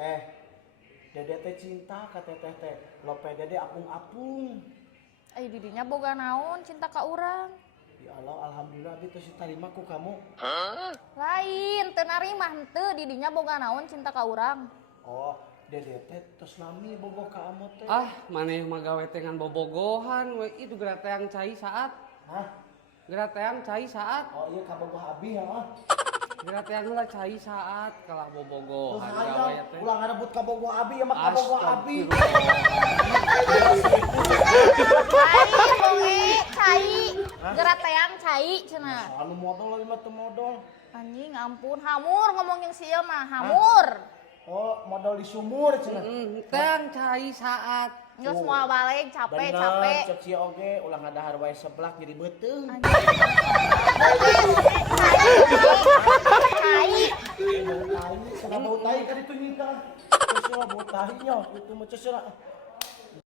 Teteh. Dede teh cinta ka teteh teh. Lope dede apung-apung. Didinya boga naon cinta ka urang. Ya Allah, alhamdulillah abi teu tarima ku kamu. Lain, teu narima henteu didinya boga naon cinta ka urang. Oh, dede teh tos nami bogoh ka amot teh. Ah, maneh mah gawe teh ngan bobogohan we itu geura teang cai saat. Hah? Geura teang cai saat. Oh iya ka bogoh abi ya mah. Geura teang heula cai saat kalah bobogohan gawe Hayang teh. ulah ngarebut ka bogoh abi ya mah ka bogoh abi. Lain bonge cai. Geura teang cai cenah. Anu modal lagi mah teu modal. Anjing ampun, hamur ngomongin si ieu mah, hamur. Oh, modal di sumur cenah. Teang cai saat. Geus moal balik capek. Cek sia oge ulah ngadahar wae seblak jadi beuteung. Cai. Bau tai, bau tai ka ditu nyingkang. Terus bau tai nya, itu mah cesera.